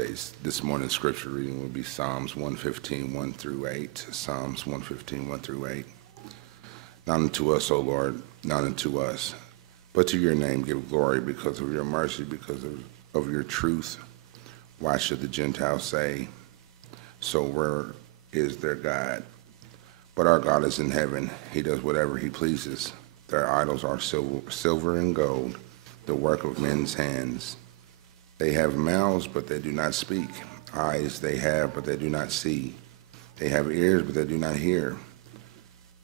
This morning's scripture reading will be Psalms 115, 1 through 8. Psalms 115, 1 through 8. Not unto us, O Lord, not unto us, but to your name give glory because of your mercy, because of your truth. Why should the Gentiles say, so where is their God? But our God is in heaven. He does whatever he pleases. Their idols are silver and gold, the work of men's hands. They have mouths, but they do not speak. Eyes they have, but they do not see. They have ears, but they do not hear.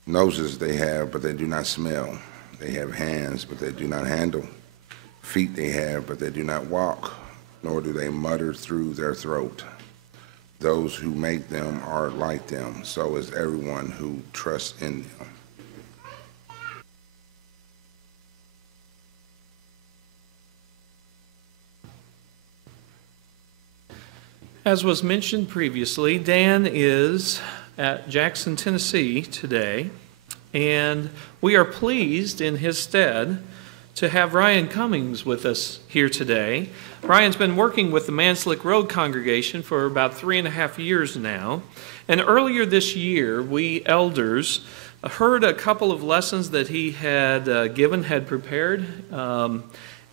Noses they have, but they do not smell. They have hands, but they do not handle. Feet they have, but they do not walk, nor do they mutter through their throat. Those who make them are like them, so is everyone who trusts in them. As was mentioned previously, Dan is at Jackson, Tennessee today, and we are pleased in his stead to have Ryan Cummings with us here today. Ryan's been working with the Manslick Rd congregation for about 3.5 years now, and earlier this year we elders heard a couple of lessons that he had prepared,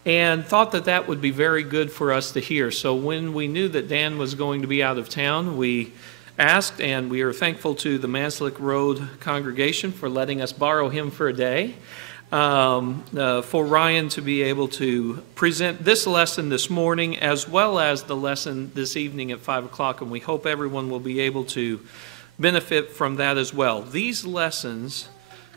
and thought that that would be very good for us to hear. So when we knew that Dan was going to be out of town, we asked, and we are thankful to the Manslick Rd congregation for letting us borrow him for a day, for Ryan to be able to present this lesson this morning as well as the lesson this evening at 5 o'clock, and we hope everyone will be able to benefit from that as well. These lessons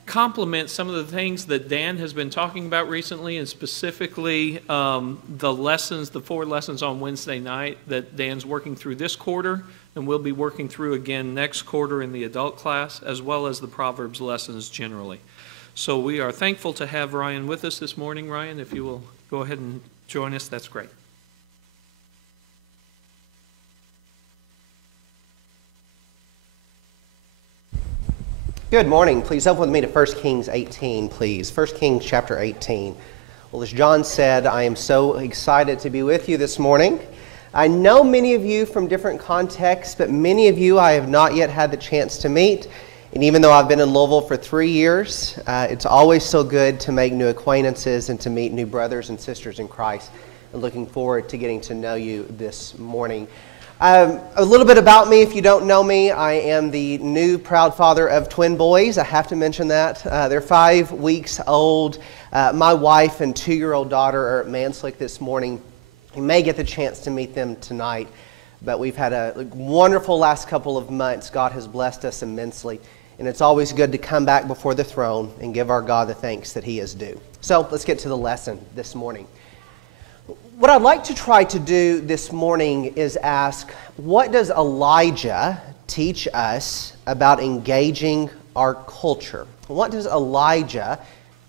complement some of the things that Dan has been talking about recently, and specifically the 4 lessons on Wednesday night that Dan's working through this quarter, and we'll be working through again next quarter in the adult class, as well as the Proverbs lessons generally. So we are thankful to have Ryan with us this morning. Ryan, if you will go ahead and join us, that's great. Good morning. Please open with me to 1 Kings 18, please. 1 Kings chapter 18. Well, as John said, I am so excited to be with you this morning. I know many of you from different contexts, but many of you I have not yet had the chance to meet. And even though I've been in Louisville for 3 years, it's always so good to make new acquaintances and to meet new brothers and sisters in Christ. I'm looking forward to getting to know you this morning. A little bit about me, if you don't know me, I am the new proud father of twin boys. I have to mention that. They're 5 weeks old. My wife and 2-year-old daughter are at Manslick this morning. You may get the chance to meet them tonight, but we've had a wonderful last couple of months. God has blessed us immensely, and it's always good to come back before the throne and give our God the thanks that He is due. So let's get to the lesson this morning. What I'd like to try to do this morning is ask, what does Elijah teach us about engaging our culture? What does Elijah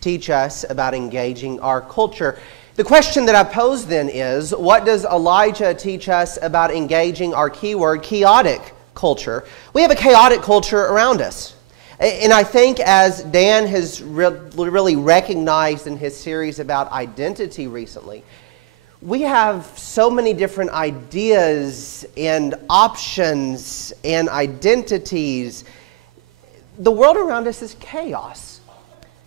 teach us about engaging our culture? The question that I pose then is, what does Elijah teach us about engaging our keyword, chaotic culture? We have a chaotic culture around us. And I think as Dan has really recognized in his series about identity recently, we have so many different ideas and options and identities. The world around us is chaos.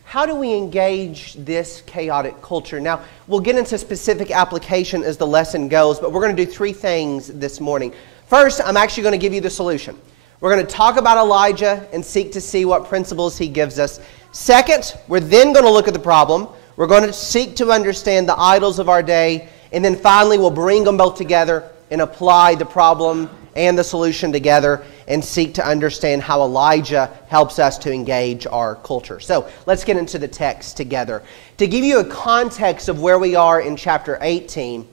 How do we engage this chaotic culture? Now, we'll get into specific application as the lesson goes, but we're going to do 3 things this morning. First, I'm actually going to give you the solution. We're going to talk about Elijah and seek to see what principles he gives us. Second, we're then going to look at the problem. We're going to seek to understand the idols of our day. And then finally, we'll bring them both together and apply the problem and the solution together and seek to understand how Elijah helps us to engage our culture. So let's get into the text together. To give you a context of where we are in chapter 18,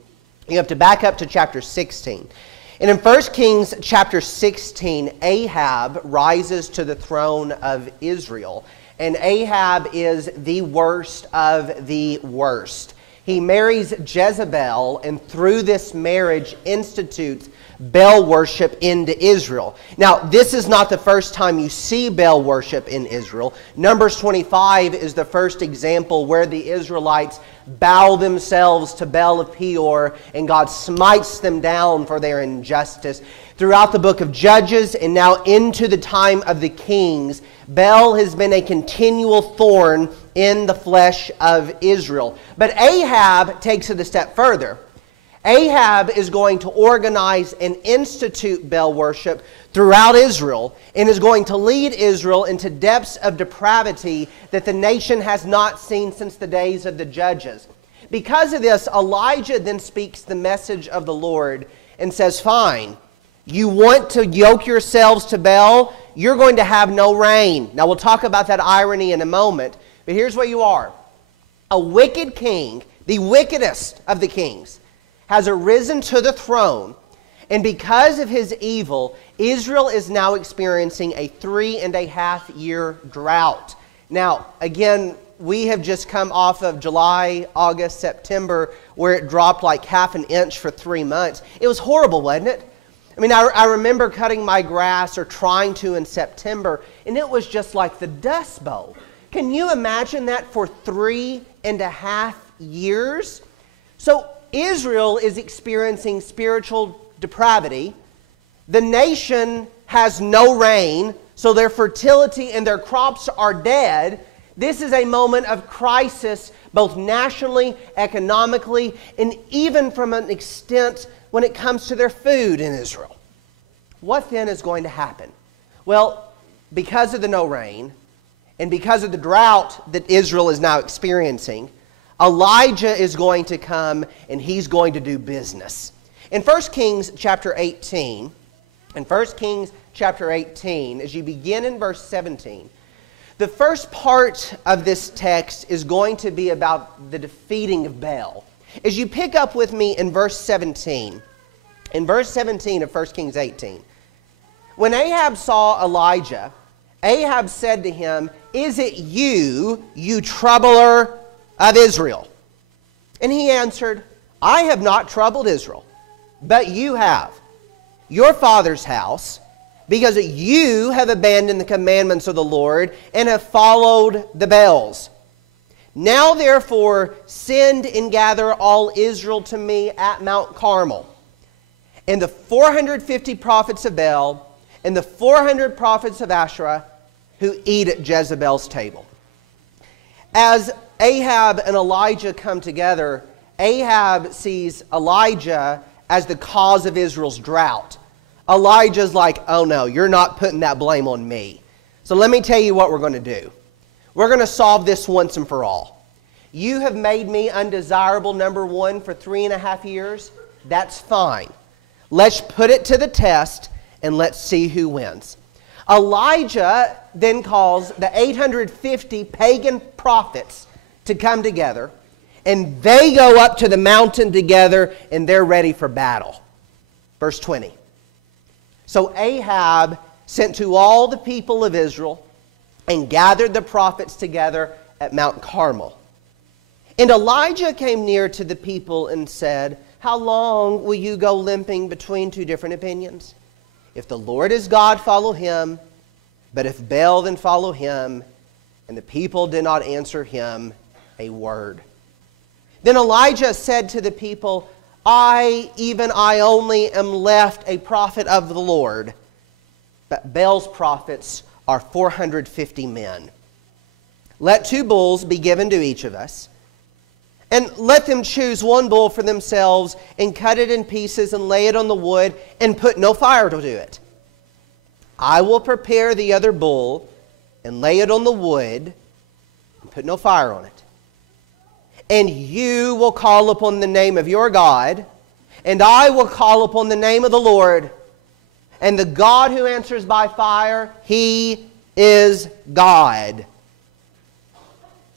you have to back up to chapter 16. And in 1 Kings chapter 16, Ahab rises to the throne of Israel. And Ahab is the worst of the worst. He marries Jezebel, and through this marriage institutes Baal worship into Israel. Now, this is not the first time you see Baal worship in Israel. Numbers 25 is the first example where the Israelites bow themselves to Baal of Peor, and God smites them down for their injustice. Throughout the book of Judges and now into the time of the Kings, Baal has been a continual thorn in the flesh of Israel. But Ahab takes it a step further. Ahab is going to organize and institute Baal worship throughout Israel and is going to lead Israel into depths of depravity that the nation has not seen since the days of the judges. Because of this, Elijah then speaks the message of the Lord and says, fine, you want to yoke yourselves to Baal, you're going to have no rain. Now we'll talk about that irony in a moment, but here's what you are. A wicked king, the wickedest of the kings, has arisen to the throne, and because of his evil, Israel is now experiencing a 3.5-year drought. Now, again, we have just come off of July, August, September, where it dropped like half an inch for 3 months. It was horrible, wasn't it? I mean, I remember cutting my grass or trying to in September, and it was just like the Dust Bowl. Can you imagine that for 3.5 years? So Israel is experiencing spiritual depravity. The nation has no rain, so their fertility and their crops are dead. This is a moment of crisis, both nationally, economically, and even from an extent when it comes to their food in Israel. What then is going to happen? Well, because of the no rain, and because of the drought that Israel is now experiencing, Elijah is going to come and he's going to do business. In 1 Kings chapter 18, as you begin in verse 17, the first part of this text is going to be about the defeating of Baal. As you pick up with me in verse 17 of 1 Kings 18, when Ahab saw Elijah, Ahab said to him, "Is it you, you troubler of Israel?" And he answered, "I have not troubled Israel, but you have, your father's house, because you have abandoned the commandments of the Lord and have followed the Baals. Now therefore send and gather all Israel to me at Mount Carmel, and the 450 prophets of Baal and the 400 prophets of Asherah who eat at Jezebel's table." As Ahab and Elijah come together, Ahab sees Elijah as the cause of Israel's drought. Elijah's like, "Oh no, you're not putting that blame on me. So let me tell you what we're going to do. We're going to solve this once and for all. You have made me undesirable, number one, for 3.5 years. That's fine. Let's put it to the test and let's see who wins." Elijah then calls the 850 pagan prophets to come together, and they go up to the mountain together and they're ready for battle. Verse 20. So Ahab sent to all the people of Israel and gathered the prophets together at Mount Carmel. And Elijah came near to the people and said, "How long will you go limping between two different opinions? If the Lord is God, follow him. But if Baal, then follow him." And the people did not answer him a word. Then Elijah said to the people, even I only, am left a prophet of the Lord. But Baal's prophets are 450 men. Let 2 bulls be given to each of us, and let them choose 1 bull for themselves, and cut it in pieces, and lay it on the wood, and put no fire to it. I will prepare the other bull, and lay it on the wood, and put no fire on it. And you will call upon the name of your God, and I will call upon the name of the Lord. And the God who answers by fire, he is God.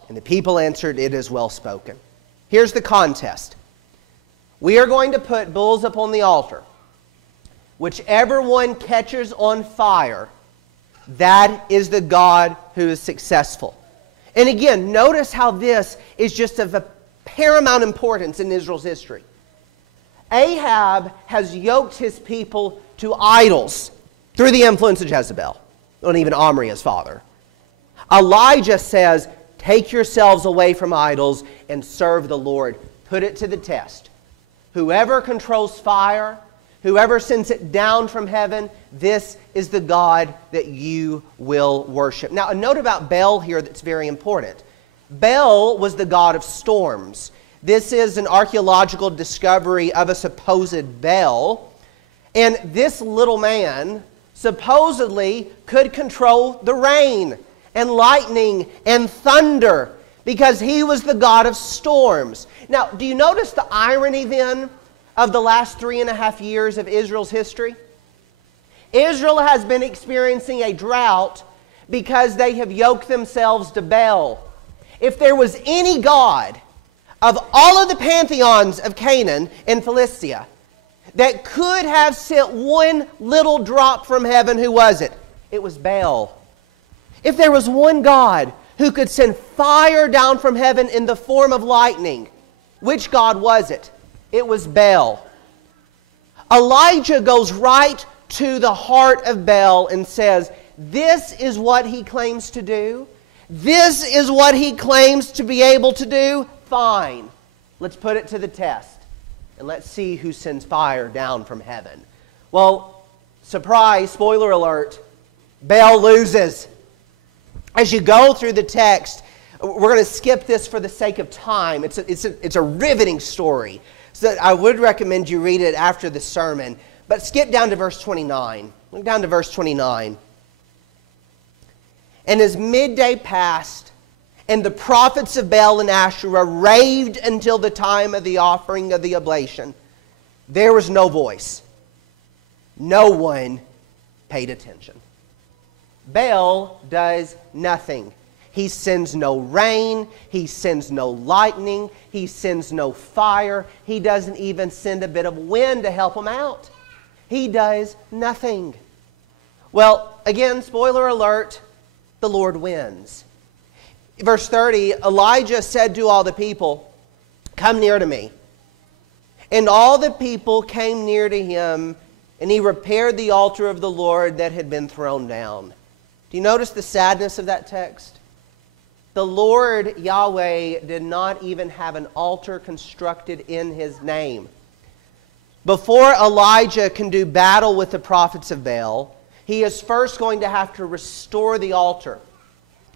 And the people answered, "It is well spoken." Here's the contest. We are going to put bulls upon the altar. Whichever one catches on fire, that is the God who is successful. And again, notice how this is just of a paramount importance in Israel's history. Ahab has yoked his people to idols through the influence of Jezebel, and even Omri, his father. Elijah says, take yourselves away from idols and serve the Lord. Put it to the test. Whoever controls fire, whoever sends it down from heaven, this is the God that you will worship. Now, a note about Bale here that's very important. Bale was the god of storms. This is an archaeological discovery of a supposed Bale. And this little man supposedly could control the rain and lightning and thunder because he was the god of storms. Now, do you notice the irony then of the last 3.5 years of Israel's history? Israel has been experiencing a drought because they have yoked themselves to Baal. If there was any god of all of the pantheons of Canaan and Philistia that could have sent one little drop from heaven, who was it? It was Baal. If there was one god who could send fire down from heaven in the form of lightning, which god was it? It was Baal. Elijah goes right to the heart of Baal and says, this is what he claims to do. This is what he claims to be able to do. Fine. Let's put it to the test. And let's see who sends fire down from heaven. Well, surprise, spoiler alert, Baal loses. As you go through the text, we're going to skip this for the sake of time. It's a riveting story. So I would recommend you read it after the sermon. But skip down to verse 29. Look down to verse 29. And as midday passed, and the prophets of Baal and Asherah raved until the time of the offering of the oblation, there was no voice. No one paid attention. Baal does nothing. He sends no rain. He sends no lightning. He sends no fire. He doesn't even send a bit of wind to help him out. He does nothing. Well, again, spoiler alert, the Lord wins. Verse 30, Elijah said to all the people, come near to me. And all the people came near to him, and he repaired the altar of the Lord that had been thrown down. Do you notice the sadness of that text? The Lord, Yahweh, did not even have an altar constructed in his name. Before Elijah can do battle with the prophets of Baal, he is first going to have to restore the altar.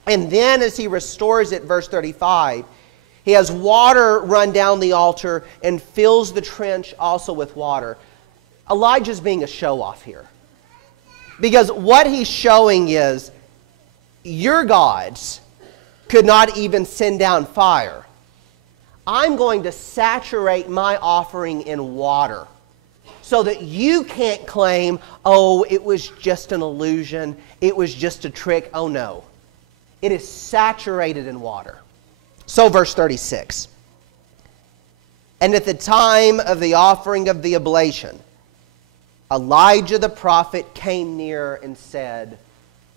And then as he restores it, verse 35, he has water run down the altar and fills the trench also with water. Elijah's being a show-off here. Because what he's showing is, your gods could not even send down fire. I'm going to saturate my offering in water so that you can't claim, oh, it was just an illusion, it was just a trick. Oh no, it is saturated in water. So verse 36, and at the time of the offering of the oblation, Elijah the prophet came near and said,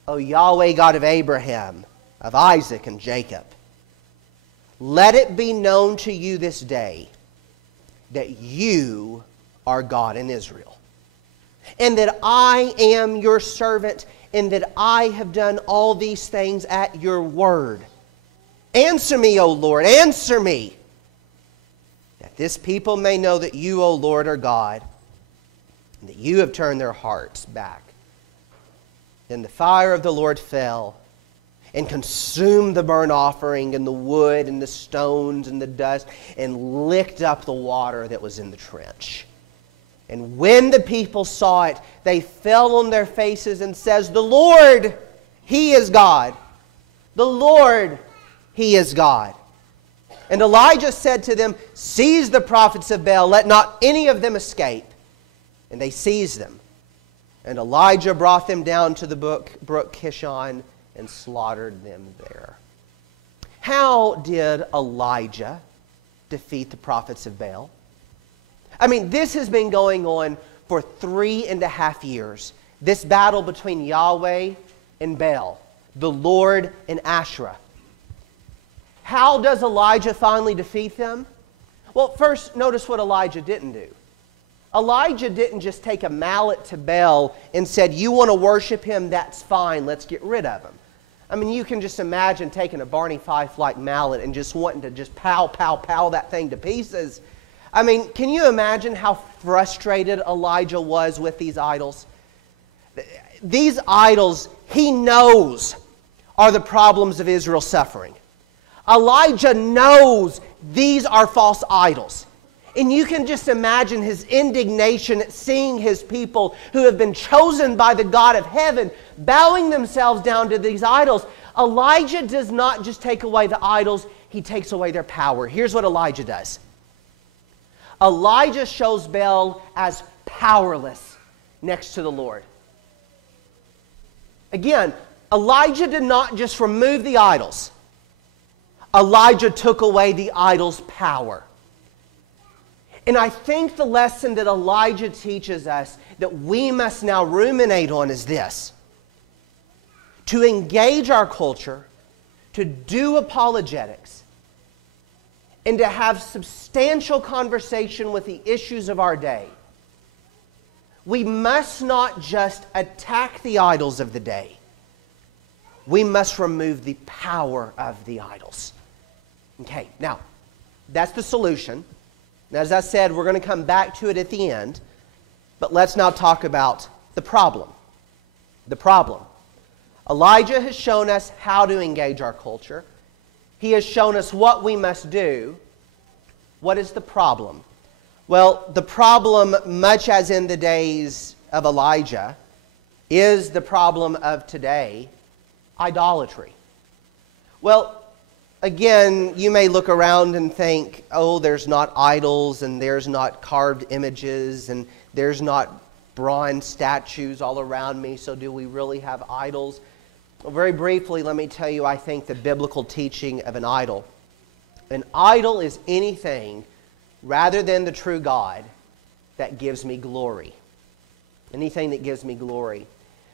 O Yahweh God of Abraham, of Isaac and Jacob, let it be known to you this day that you are God in Israel, and that I am your servant, and that I have done all these things at your word. Answer me, O Lord, answer me, that this people may know that you, O Lord, are God, and that you have turned their hearts back. Then the fire of the Lord fell and consumed the burnt offering and the wood and the stones and the dust and licked up the water that was in the trench. And when the people saw it, they fell on their faces and says, the Lord, He is God. The Lord, He is God. And Elijah said to them, seize the prophets of Baal, let not any of them escape. And they seized them. And Elijah brought them down to the brook Kishon and slaughtered them there. How did Elijah defeat the prophets of Baal? I mean, this has been going on for 3.5 years. This battle between Yahweh and Baal, the Lord and Asherah. How does Elijah finally defeat them? Well, first, notice what Elijah didn't do. Elijah didn't just take a mallet to Bale and said, you want to worship him, that's fine, let's get rid of him. I mean, you can just imagine taking a Barney Fife-like mallet and just wanting to just pow, pow, pow that thing to pieces. I mean, can you imagine how frustrated Elijah was with these idols? These idols, he knows, are the problems of Israel suffering. Elijah knows these are false idols. And you can just imagine his indignation at seeing his people who have been chosen by the God of heaven bowing themselves down to these idols. Elijah does not just take away the idols, he takes away their power. Here's what Elijah does. Elijah shows Bale as powerless next to the Lord. Again, Elijah did not just remove the idols. Elijah took away the idols' power. And I think the lesson that Elijah teaches us that we must now ruminate on is this. To engage our culture, to do apologetics, and to have substantial conversation with the issues of our day, we must not just attack the idols of the day. We must remove the power of the idols. Okay, now, that's the solution. Now, as I said, we're going to come back to it at the end, but let's now talk about the problem. The problem. Elijah has shown us how to engage our culture. He has shown us what we must do. What is the problem? Well, the problem, much as in the days of Elijah, is the problem of today, idolatry. Well, again, you may look around and think, oh, there's not idols, and there's not carved images, and there's not bronze statues all around me, so do we really have idols? Well, very briefly, let me tell you, I think the biblical teaching of an idol is anything rather than the true God that gives me glory. Anything that gives me glory.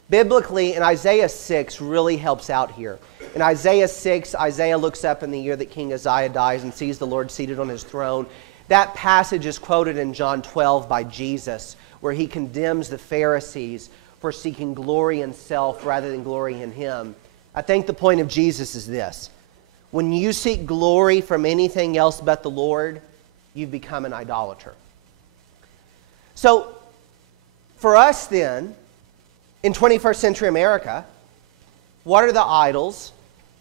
Biblically, in Isaiah 6 really helps out here. In Isaiah 6, Isaiah looks up in the year that King Uzziah dies and sees the Lord seated on his throne. That passage is quoted in John 12 by Jesus, where he condemns the Pharisees for seeking glory in self rather than glory in him. I think the point of Jesus is this. When you seek glory from anything else but the Lord, you've become an idolater. So, for us then, in 21st century America, what are the idols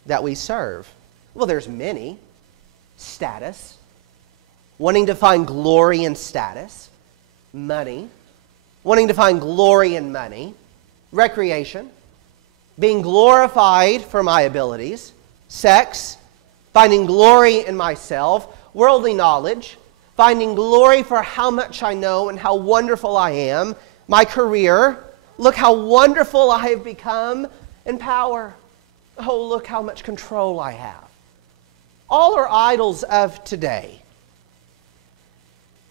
that we serve? Well, there's many. Status. Wanting to find glory in status. Money. Wanting to find glory in money. Recreation. Being glorified for my abilities. Sex. Finding glory in myself. Worldly knowledge. Finding glory for how much I know and how wonderful I am. My career. Look how wonderful I have become in power. Oh, look how much control I have. All are idols of today.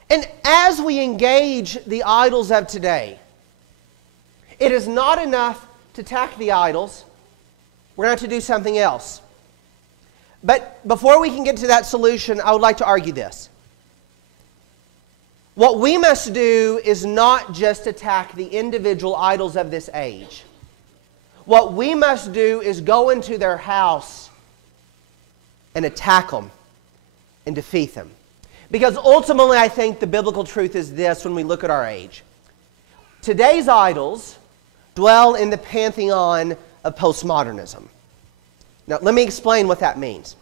And as we engage the idols of today, it is not enough to attack the idols. We're going to have to do something else. But before we can get to that solution, I would like to argue this. What we must do is not just attack the individual idols of this age. What we must do is go into their house and attack them and defeat them. Because ultimately, I think the biblical truth is this when we look at our age. Today's idols dwell in the pantheon of postmodernism. Now, let me explain what that means.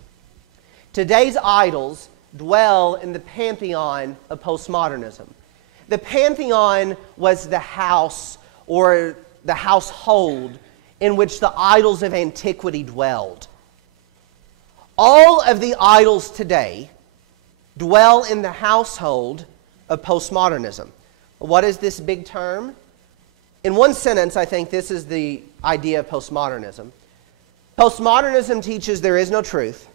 Today's idols dwell in the pantheon of postmodernism. The pantheon was the house or the household in which the idols of antiquity dwelled. All of the idols today dwell in the household of postmodernism. What is this big term? In one sentence, I think this is the idea of postmodernism. Postmodernism teaches there is no truth,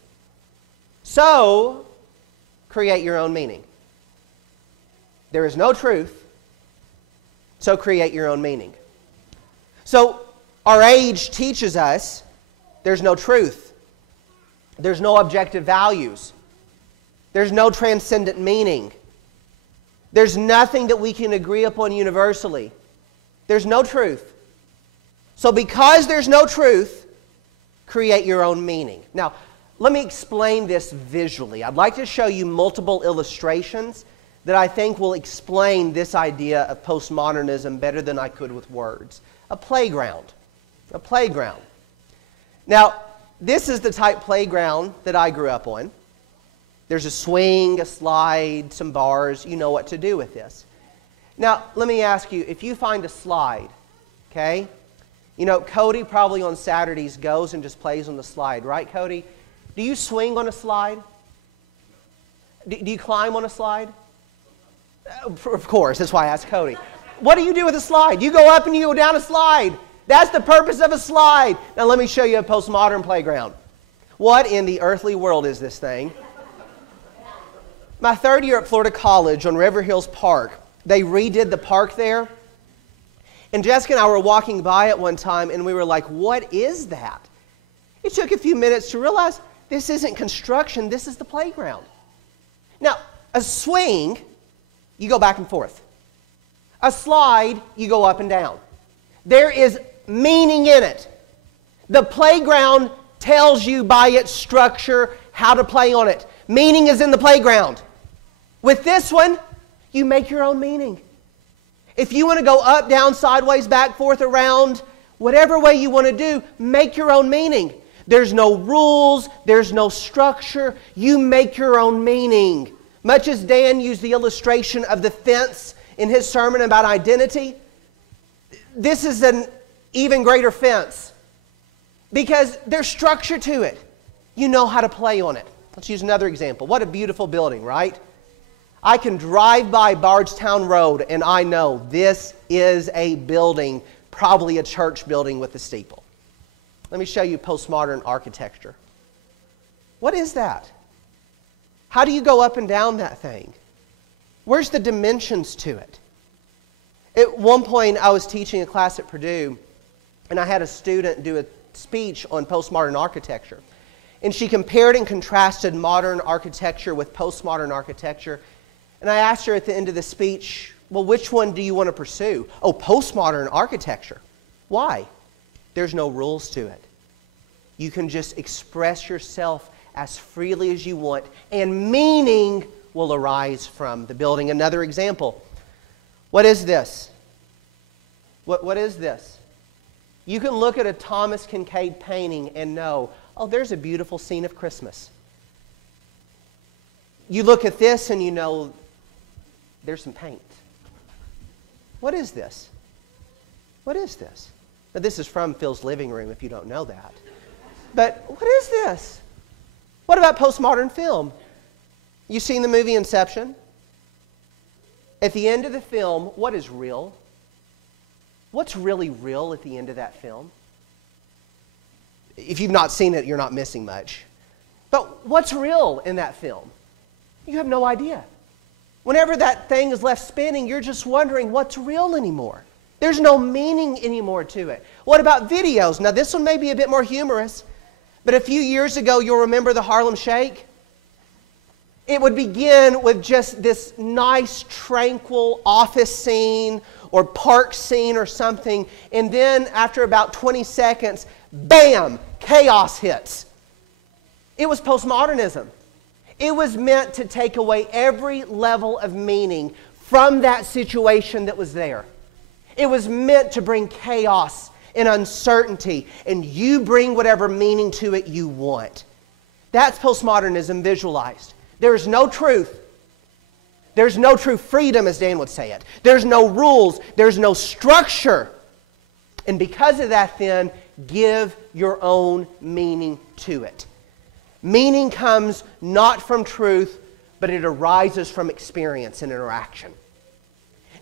so create your own meaning. There is no truth, so create your own meaning. So our age teaches us there's no truth. There's no objective values. There's no transcendent meaning. There's nothing that we can agree upon universally. There's no truth. So because there's no truth, create your own meaning. Now, let me explain this visually. I'd like to show you multiple illustrations that I think will explain this idea of postmodernism better than I could with words. A playground. A playground. Now, this is the type playground that I grew up on. There's a swing, a slide, some bars. You know what to do with this. Now, let me ask you, if you find a slide, okay? You know, Cody probably on Saturdays goes and just plays on the slide, right, Cody? Do you swing on a slide? Do you climb on a slide? Of course, that's why I asked Cody. What do you do with a slide? You go up and you go down a slide. That's the purpose of a slide. Now let me show you a postmodern playground. What in the earthly world is this thing? My third year at Florida College on River Hills Park, they redid the park there. And Jessica and I were walking by it one time and we were like, what is that? It took a few minutes to realize this isn't construction, this is the playground. Now, a swing, you go back and forth. A slide, you go up and down. There is meaning in it. The playground tells you by its structure how to play on it. Meaning is in the playground. With this one, you make your own meaning. If you want to go up, down, sideways, back, forth, around, whatever way you want to do, make your own meaning. There's no rules, there's no structure. You make your own meaning. Much as Dan used the illustration of the fence in his sermon about identity, this is an even greater fence because there's structure to it. You know how to play on it. Let's use another example. What a beautiful building, right? I can drive by Bardstown Road and I know this is a building, probably a church building with a steeple. Let me show you postmodern architecture. What is that? How do you go up and down that thing? Where's the dimensions to it? At one point, I was teaching a class at Purdue, and I had a student do a speech on postmodern architecture. And she compared and contrasted modern architecture with postmodern architecture. And I asked her at the end of the speech, well, which one do you want to pursue? Oh, postmodern architecture. Why? There's no rules to it. You can just express yourself as freely as you want, and meaning will arise from the building. Another example. What is this? What is this? You can look at a Thomas Kincaid painting and know, oh, there's a beautiful scene of Christmas. You look at this and you know, there's some paint. What is this? What is this? Now, this is from Phil's living room, if you don't know that. But what is this? What about postmodern film? You seen the movie Inception? At the end of the film, what is real? What's really real at the end of that film? If you've not seen it, you're not missing much. But what's real in that film? You have no idea. Whenever that thing is left spinning, you're just wondering what's real anymore. There's no meaning anymore to it. What about videos? Now, this one may be a bit more humorous, but a few years ago, you'll remember the Harlem Shake? It would begin with just this nice, tranquil office scene or park scene or something, and then after about 20 seconds, bam, chaos hits. It was postmodernism. It was meant to take away every level of meaning from that situation that was there. It was meant to bring chaos and uncertainty, and you bring whatever meaning to it you want. That's postmodernism visualized. There's no truth. There's no true freedom, as Dan would say it. There's no rules. There's no structure. And because of that, then, give your own meaning to it. Meaning comes not from truth, but it arises from experience and interaction.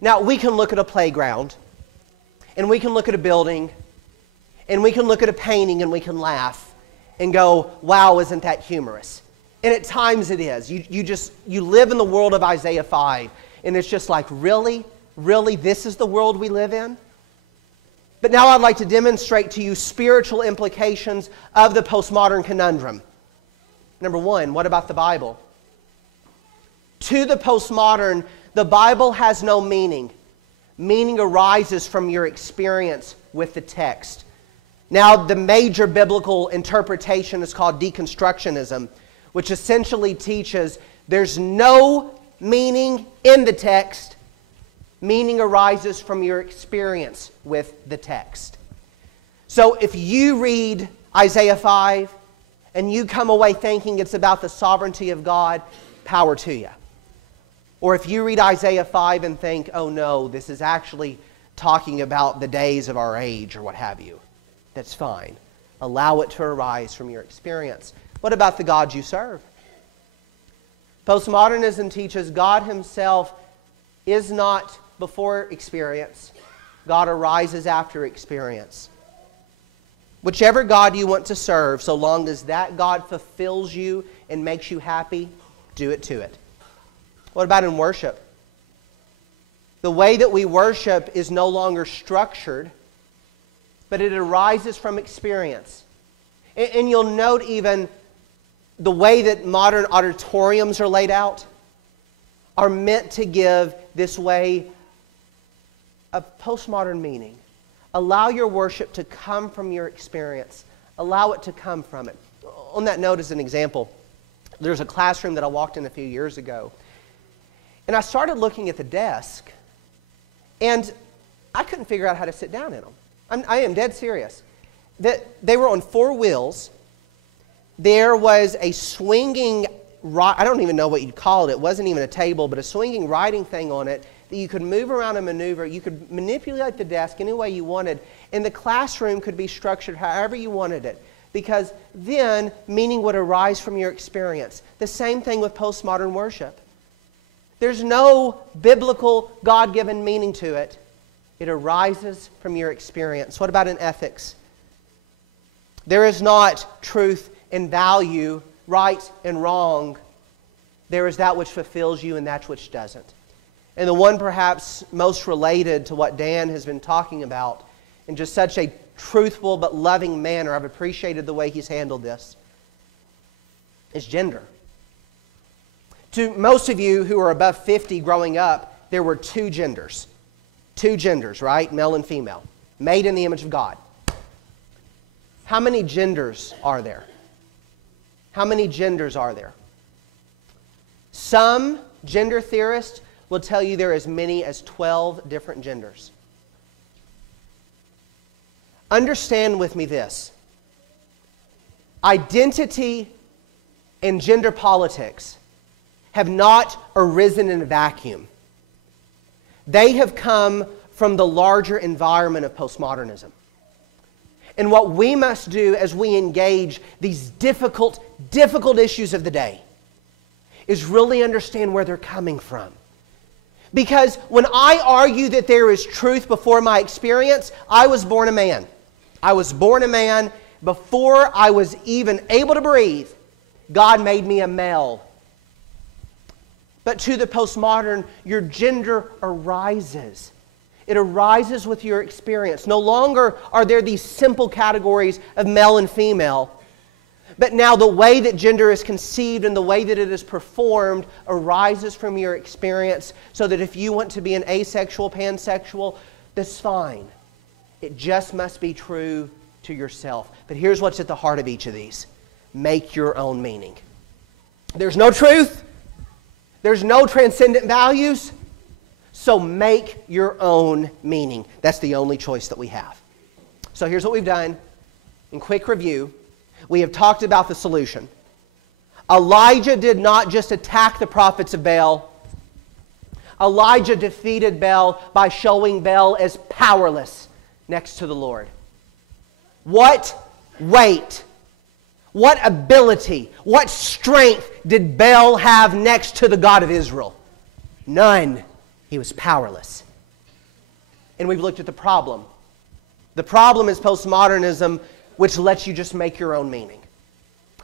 Now, we can look at a playground, and we can look at a building, and we can look at a painting, and we can laugh and go, wow, isn't that humorous? And at times it is. You live in the world of Isaiah 5, and it's just like, really? Really, this is the world we live in? But now I'd like to demonstrate to you spiritual implications of the postmodern conundrum. Number one, what about the Bible? To the postmodern, The Bible has no meaning. Meaning arises from your experience with the text. Now, the major biblical interpretation is called deconstructionism, which essentially teaches there's no meaning in the text. Meaning arises from your experience with the text. So if you read Isaiah 5 and you come away thinking it's about the sovereignty of God, power to you. Or if you read Isaiah 5 and think, oh no, this is actually talking about the days of our age or what have you, that's fine. Allow it to arise from your experience. What about the God you serve? Postmodernism teaches God Himself is not before experience. God arises after experience. Whichever God you want to serve, so long as that God fulfills you and makes you happy, do it to it. What about in worship? The way that we worship is no longer structured, but it arises from experience. And you'll note even the way that modern auditoriums are laid out are meant to give this way a postmodern meaning. Allow your worship to come from your experience. Allow it to come from it. On that note, as an example, there's a classroom that I walked in a few years ago. And I started looking at the desk, and I couldn't figure out how to sit down in them. I am dead serious. They were on 4 wheels. There was a swinging, I don't even know what you'd call it. It wasn't even a table, but a swinging writing thing on it that you could move around and maneuver. You could manipulate the desk any way you wanted, and the classroom could be structured however you wanted it, because then meaning would arise from your experience. The same thing with postmodern worship. There's no biblical, God-given meaning to it. It arises from your experience. What about in ethics? There is not truth and value, right and wrong. There is that which fulfills you and that which doesn't. And the one perhaps most related to what Dan has been talking about in just such a truthful but loving manner, I've appreciated the way he's handled this, is gender. To most of you who are above 50 growing up, there were 2 genders. 2 genders, right? Male and female. Made in the image of God. How many genders are there? How many genders are there? Some gender theorists will tell you there are as many as 12 different genders. Understand with me this. Identity and gender politics have not arisen in a vacuum. They have come from the larger environment of postmodernism. And what we must do as we engage these difficult issues of the day is really understand where they're coming from. Because when I argue that there is truth before my experience, I was born a man. I was born a man before I was even able to breathe. God made me a male. But to the postmodern, your gender arises. It arises with your experience. No longer are there these simple categories of male and female. But now the way that gender is conceived and the way that it is performed arises from your experience, so that if you want to be an asexual, pansexual, that's fine. It just must be true to yourself. But here's what's at the heart of each of these. Make your own meaning. There's no truth. There's no transcendent values. So make your own meaning. That's the only choice that we have. So here's what we've done. In quick review, we have talked about the solution. Elijah did not just attack the prophets of Bale. Elijah defeated Bale by showing Bale as powerless next to the Lord. What weight, what ability, what strength did Bale have next to the God of Israel? None. He was powerless. And we've looked at the problem. The problem is postmodernism, which lets you just make your own meaning.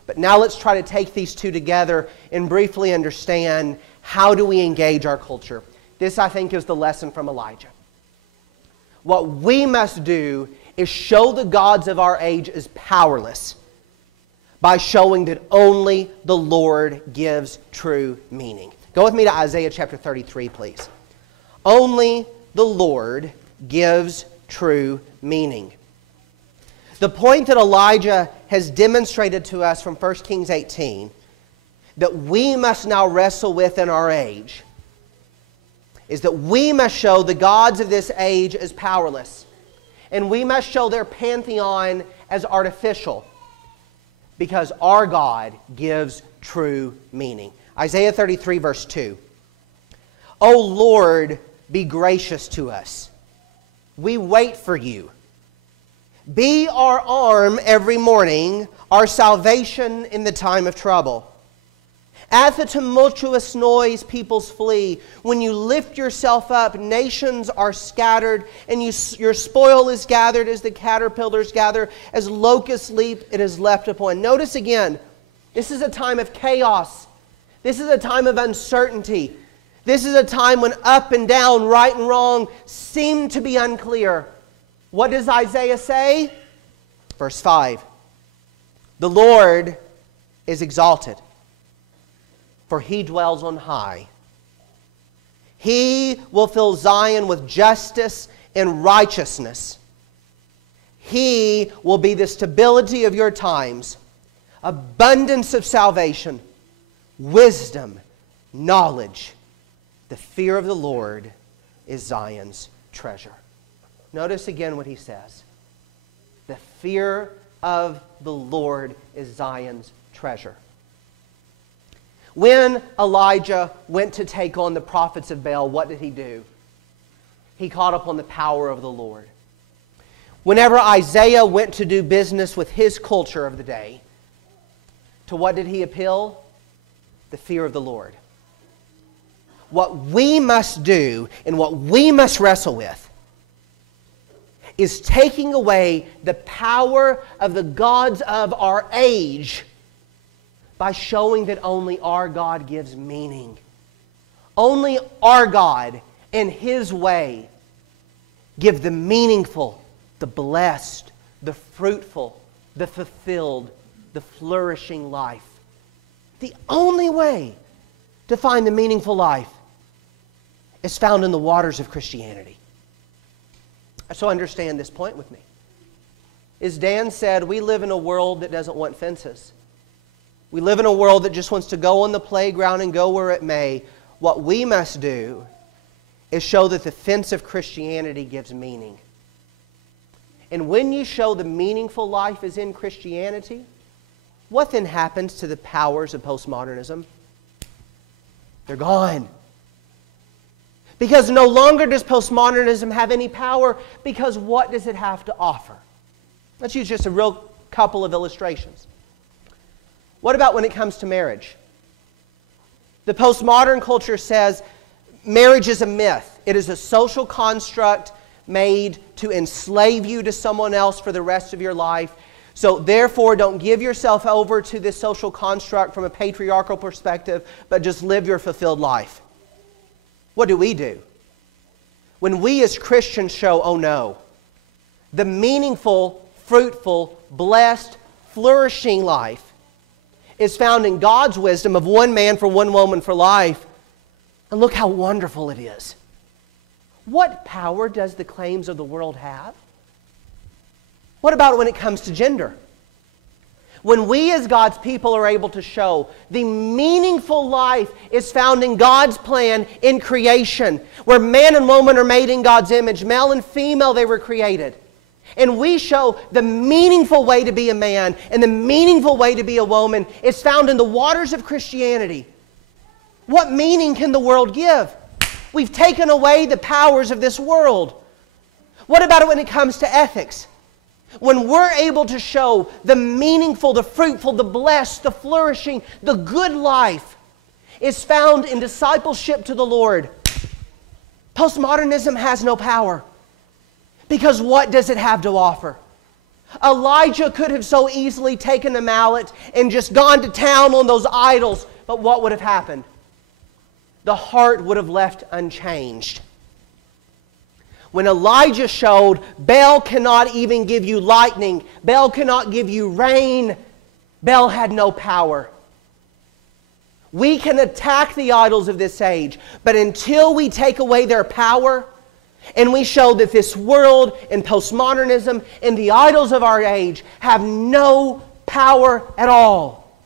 But now let's try to take these two together and briefly understand, how do we engage our culture? This, I think, is the lesson from Elijah. What we must do is show the gods of our age as powerless by showing that only the Lord gives true meaning. Go Go with me to Isaiah chapter 33, please. Only the Lord gives true meaning. The point that Elijah has demonstrated to us from 1 Kings 18 that we must now wrestle with in our age is that we must show the gods of this age as powerless, and we must show their pantheon as artificial, because our God gives true meaning. Isaiah 33 verse 2. O Lord, be gracious to us. We wait for you. Be our arm every morning, our salvation in the time of trouble. At the tumultuous noise, peoples flee. When you lift yourself up, nations are scattered, and your spoil is gathered as the caterpillars gather, as locusts leap, it is left upon. Notice again, this is a time of chaos. This is a time of uncertainty. This is a time when up and down, right and wrong seem to be unclear. What does Isaiah say? Verse 5. The Lord is exalted, for He dwells on high. He will fill Zion with justice and righteousness. He will be the stability of your times, abundance of salvation, wisdom, knowledge. The fear of the Lord is Zion's treasure. Notice again what he says. The fear of the Lord is Zion's treasure. When Elijah went to take on the prophets of Bale, what did he do? He called upon the power of the Lord. Whenever Isaiah went to do business with his culture of the day, to what did he appeal? The fear of the Lord. What we must do and what we must wrestle with is taking away the power of the gods of our age by showing that only our God gives meaning. Only our God and His way give the meaningful, the blessed, the fruitful, the fulfilled, the flourishing life. The only way to find the meaningful life is found in the waters of Christianity. So understand this point with me. As Dan said, we live in a world that doesn't want fences. We live in a world that just wants to go on the playground and go where it may. What we must do is show that the fence of Christianity gives meaning. And when you show the meaningful life is in Christianity, what then happens to the powers of postmodernism? They're gone. Because no longer does postmodernism have any power, because what does it have to offer? Let's use just a real couple of illustrations. What about when it comes to marriage? The postmodern culture says marriage is a myth. It is a social construct made to enslave you to someone else for the rest of your life. So therefore, don't give yourself over to this social construct from a patriarchal perspective, but just live your fulfilled life. What do? When we as Christians show, oh no, the meaningful, fruitful, blessed, flourishing life is found in God's wisdom of one man for one woman for life. And look how wonderful it is. What power does the claims of the world have? What about when it comes to gender? When we as God's people are able to show the meaningful life is found in God's plan in creation, where man and woman are made in God's image, male and female they were created. And we show the meaningful way to be a man and the meaningful way to be a woman is found in the waters of Christianity. What meaning can the world give? We've taken away the powers of this world. What about it when it comes to ethics? When we're able to show the meaningful, the fruitful, the blessed, the flourishing, the good life is found in discipleship to the Lord, postmodernism has no power. Because what does it have to offer? Elijah could have so easily taken a mallet and just gone to town on those idols, but what would have happened? The heart would have left unchanged. When Elijah showed, Bale cannot even give you lightning, Bale cannot give you rain, Bale had no power. We can attack the idols of this age, but until we take away their power and we show that this world and postmodernism and the idols of our age have no power at all.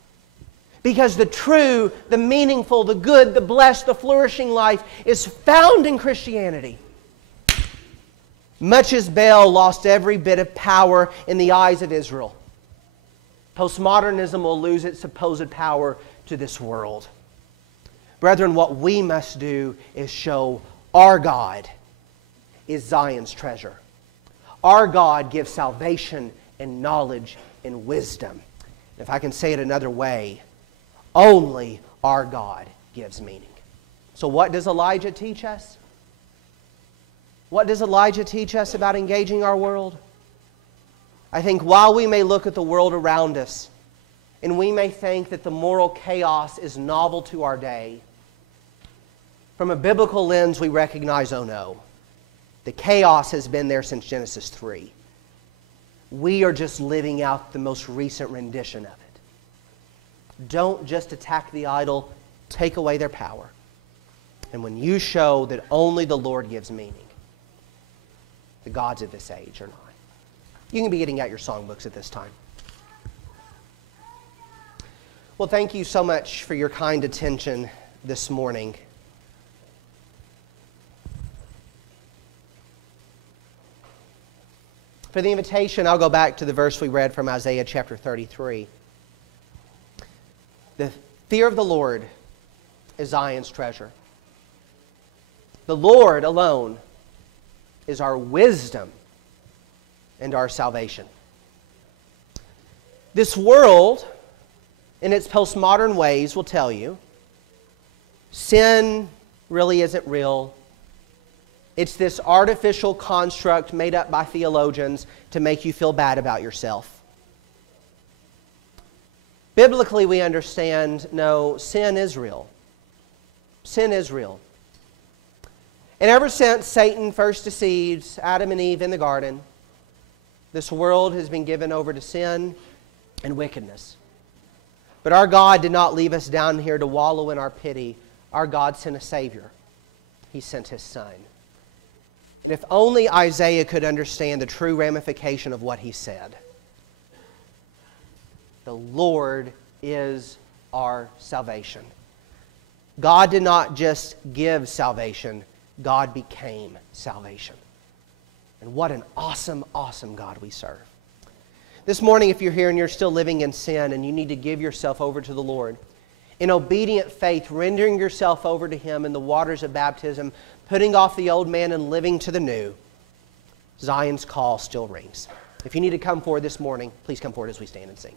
Because the true, the meaningful, the good, the blessed, the flourishing life is found in Christianity. Much as Bale lost every bit of power in the eyes of Israel, postmodernism will lose its supposed power to this world. Brethren, what we must do is show our God is Zion's treasure. Our God gives salvation and knowledge and wisdom. If I can say it another way, only our God gives meaning. So what does Elijah teach us? What does Elijah teach us about engaging our world? I think while we may look at the world around us and we may think that the moral chaos is novel to our day, from a biblical lens we recognize, oh no, the chaos has been there since Genesis 3. We are just living out the most recent rendition of it. Don't just attack the idol, take away their power. And when you show that only the Lord gives meaning, the gods of this age are not. You can be getting out your songbooks at this time. Well, thank you so much for your kind attention this morning. For the invitation, I'll go back to the verse we read from Isaiah chapter 33. The fear of the Lord is Zion's treasure. The Lord alone is our wisdom and our salvation. This world, in its postmodern ways, will tell you sin really isn't real. It's this artificial construct made up by theologians to make you feel bad about yourself. Biblically, we understand, no, sin is real. Sin is real. And ever since Satan first deceived Adam and Eve in the garden, this world has been given over to sin and wickedness. But our God did not leave us down here to wallow in our pity. Our God sent a Savior. He sent His Son. If only Isaiah could understand the true ramification of what he said. The Lord is our salvation. God did not just give salvation, God became salvation. And what an awesome, awesome God we serve. This morning, if you're here and you're still living in sin and you need to give yourself over to the Lord, in obedient faith, rendering yourself over to Him in the waters of baptism, putting off the old man and living to the new, Zion's call still rings. If you need to come forward this morning, please come forward as we stand and sing.